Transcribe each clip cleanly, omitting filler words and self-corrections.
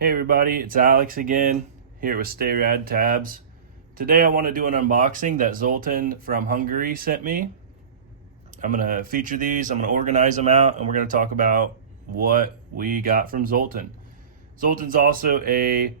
Hey everybody, it's Alex again, here with Sta-Rad tabs. Today I want to do an unboxing that Zoltán from Hungary sent me. I'm going to feature these, I'm going to organize them out, and we're going to talk about what we got from Zoltán. Zoltán's also a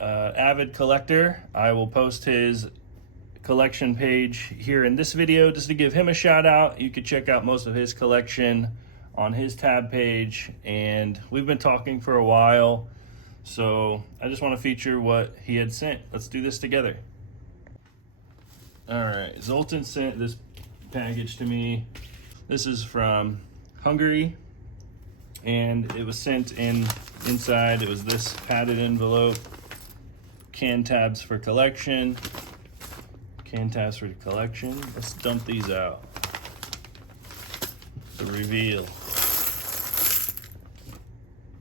avid collector. I will post his collection page here in this video just to give him a shout out. You could check out most of his collection on his tab page, and we've been talking for a while. So I just want to feature what he had sent. Let's do this together. All right, Zoltán sent this package to me. This is from Hungary, and it was sent inside. It was this padded envelope. Can tabs for collection. Can tabs for collection. Let's dump these out. The reveal.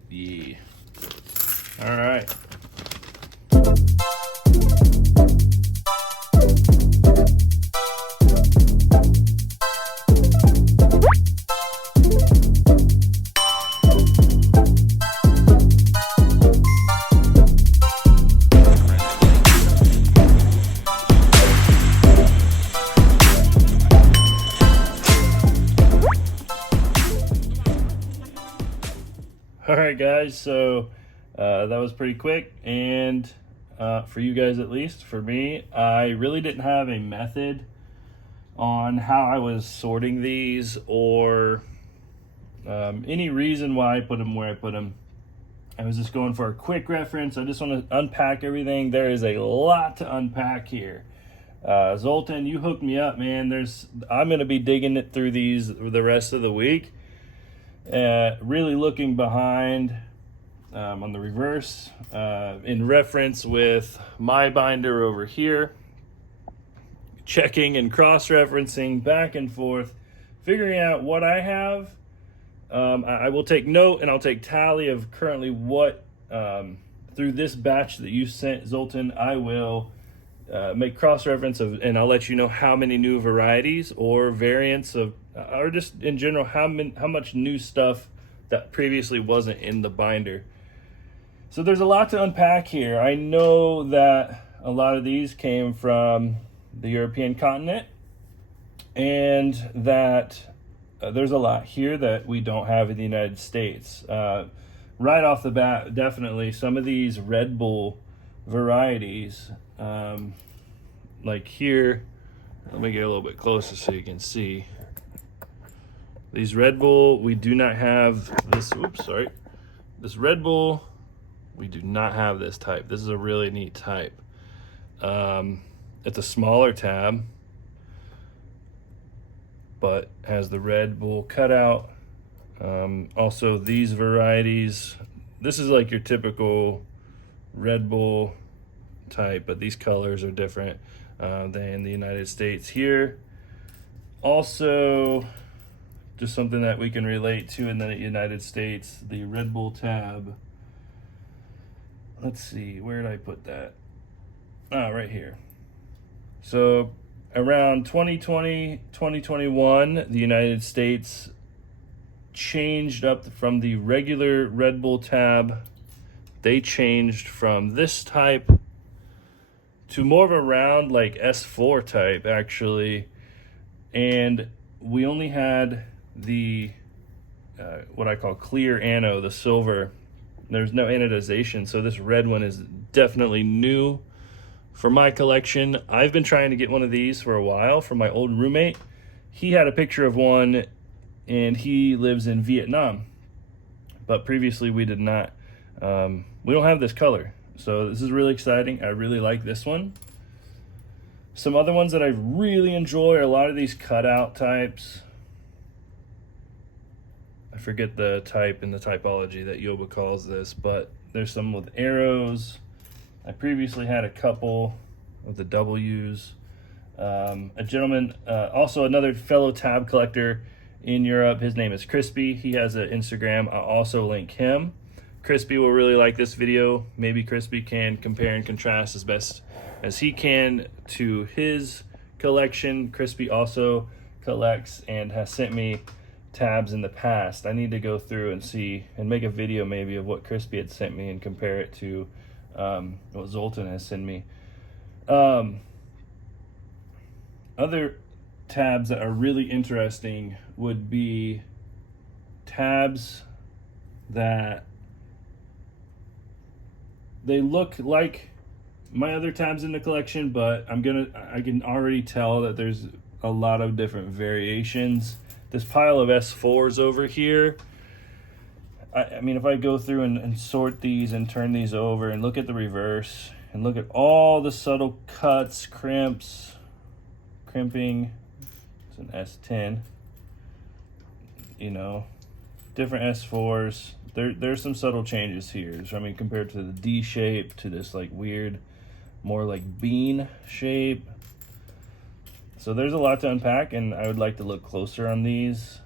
Yeah. All right. All right, guys, so that was pretty quick, and for you guys at least, for me, I really didn't have a method on how I was sorting these or any reason why I put them where I put them. I was just going for a quick reference. I just want to unpack everything. There is a lot to unpack here. Zoltán, you hooked me up, man. I'm going to be digging it through these the rest of the week. Really looking behind on the reverse in reference with my binder over here, checking and cross-referencing back and forth, figuring out what I have. I will take note and I'll take tally of currently what through this batch that you sent, Zoltán. I will make cross-reference of, and I'll let you know how many new varieties or variants of, or just in general how much new stuff that previously wasn't in the binder. So there's a lot to unpack here. I know that a lot of these came from the European continent, and that there's a lot here that we don't have in the United States. Right off the bat, definitely some of these Red Bull varieties, like here, let me get a little bit closer so you can see. These Red Bull, we do not have this, this Red Bull, we do not have this type. This is a really neat type. It's a smaller tab, but has the Red Bull cutout. Also these varieties, this is like your typical Red Bull type, but these colors are different than in the United States here. Also, just something that we can relate to in the United States, the Red Bull tab. Let's see, where did I put that? Oh, right here. So around 2020, 2021, the United States changed up from the regular Red Bull tab. They changed from this type to more of a round, like S4 type, actually. And we only had the what I call clear ano, the silver. There's no anodization, so this red one is definitely new for my collection. I've been trying to get one of these for a while from my old roommate. He had a picture of one, and he lives in Vietnam, but previously we did not. We don't have this color, so this is really exciting. I really like this one. Some other ones that I really enjoy are a lot of these cutout types. I forget the type and the typology that Yoba calls this, but there's some with arrows. I previously had a couple of the W's. A gentleman, also another fellow tab collector in Europe, his name is Crispy. He has an Instagram. I'll also link him. Crispy will really like this video. Maybe Crispy can compare and contrast as best as he can to his collection. Crispy also collects and has sent me tabs in the past. I need to go through and see and make a video maybe of what Crispy had sent me and compare it to what Zoltán has sent me. Other tabs that are really interesting would be tabs that they look like my other tabs in the collection, but I can already tell that there's a lot of different variations. This pile of S4s over here, I mean, if I go through and sort these and turn these over and look at the reverse and look at all the subtle cuts, crimps, crimping, it's an S10, you know, different S4s. There's some subtle changes here. So, I mean, compared to the D shape to this like weird, more like bean shape. So there's a lot to unpack, and I would like to look closer on these.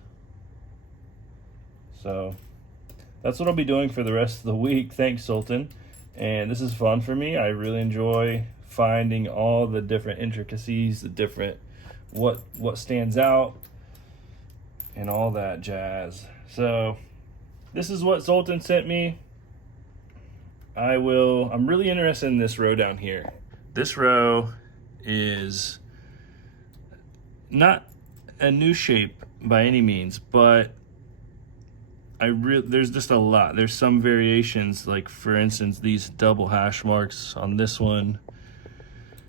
So that's what I'll be doing for the rest of the week. Thanks, Zoltán. And this is fun for me. I really enjoy finding all the different intricacies, the different what stands out, and all that jazz. So this is what Zoltán sent me. I'm really interested in this row down here. This row is not a new shape by any means, but there's just a lot. There's some variations, like for instance, these double hash marks on this one,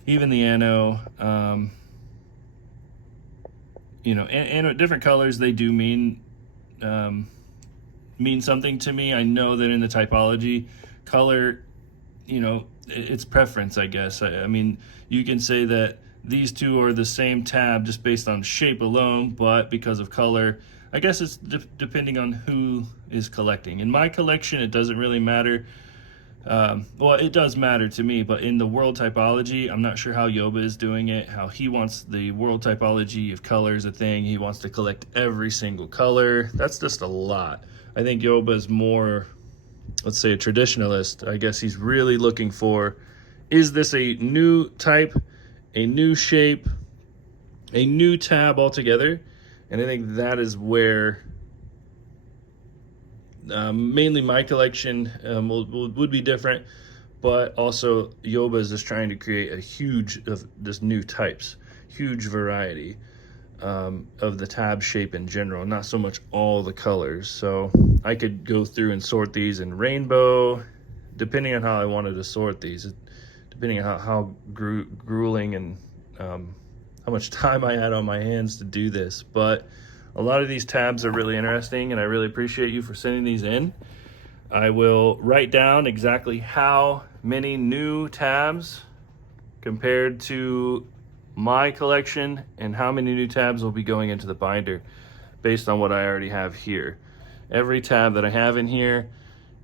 even the ano, you know, and different colors, they do mean something to me. I know that in the typology, color, you know, it's preference, I guess. I mean, you can say that these two are the same tab just based on shape alone, but because of color, I guess it's depending on who is collecting. In my collection, it doesn't really matter. Well, it does matter to me, but in the world typology, I'm not sure how Yoba is doing it, how he wants the world typology of colors a thing. He wants to collect every single color. That's just a lot. I think Yoba is more, let's say, a traditionalist. I guess he's really looking for, is this a new type, a new shape, a new tab altogether? And I think that is where mainly my collection would be different, but also Yoba is just trying to create a huge of just new types, huge variety of the tab shape in general, not so much all the colors. So I could go through and sort these in rainbow, depending on how I wanted to sort these, depending on how grueling and how much time I had on my hands to do this. But a lot of these tabs are really interesting, and I really appreciate you for sending these in. I will write down exactly how many new tabs compared to my collection and how many new tabs will be going into the binder based on what I already have here. Every tab that I have in here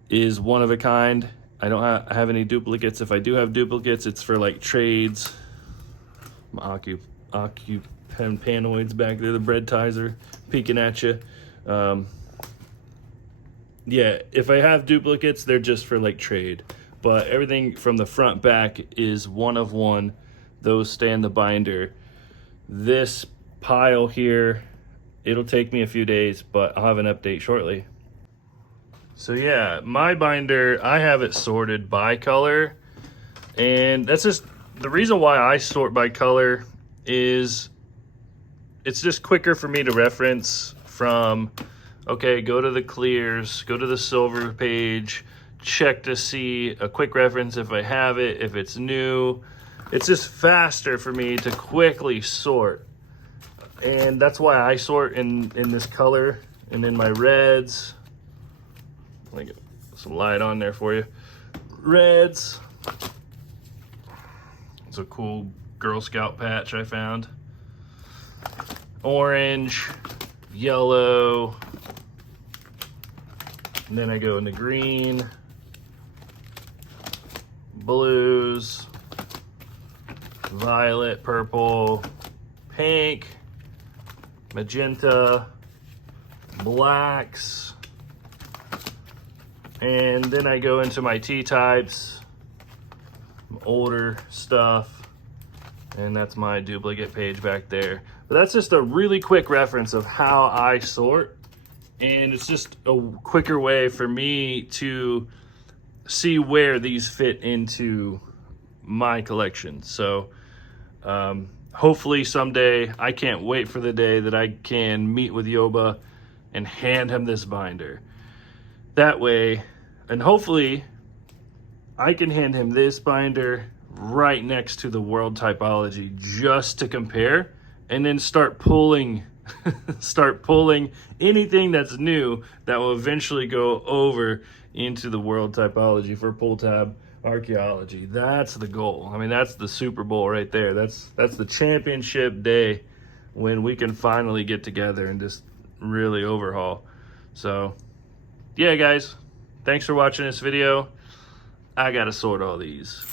is one of a kind. I don't have any duplicates. If I do have duplicates, it's for like trades. My Occupanoids back there, the bread tizer peeking at you. Yeah, if I have duplicates, they're just for like trade. But everything from the front back is one of one. Those stay in the binder. This pile here, it'll take me a few days, but I'll have an update shortly. So yeah, my binder, I have it sorted by color. And that's just the reason why I sort by color is it's just quicker for me to reference from, okay, go to the clears, go to the silver page, check to see a quick reference if I have it, if it's new. It's just faster for me to quickly sort. And that's why I sort in this color and in my reds. Let me get some light on there for you. Reds. It's a cool Girl Scout patch I found. Orange, yellow, and then I go into green, blues, violet, purple, pink, magenta, blacks, and then I go into my T-types, older stuff, and that's my duplicate page back there. But that's just a really quick reference of how I sort. and it's just a quicker way for me to see where these fit into my collection. So hopefully someday, I can't wait for the day that I can meet with Yoba and hand him this binder. That way, and hopefully I can hand him this binder right next to the World Typology just to compare, and then start pulling anything that's new that will eventually go over into the World Typology for pull tab archaeology. That's the goal. I mean, that's the Super Bowl right there. That's the championship day when we can finally get together and just really overhaul. So yeah, guys, thanks for watching this video. I gotta sort all these.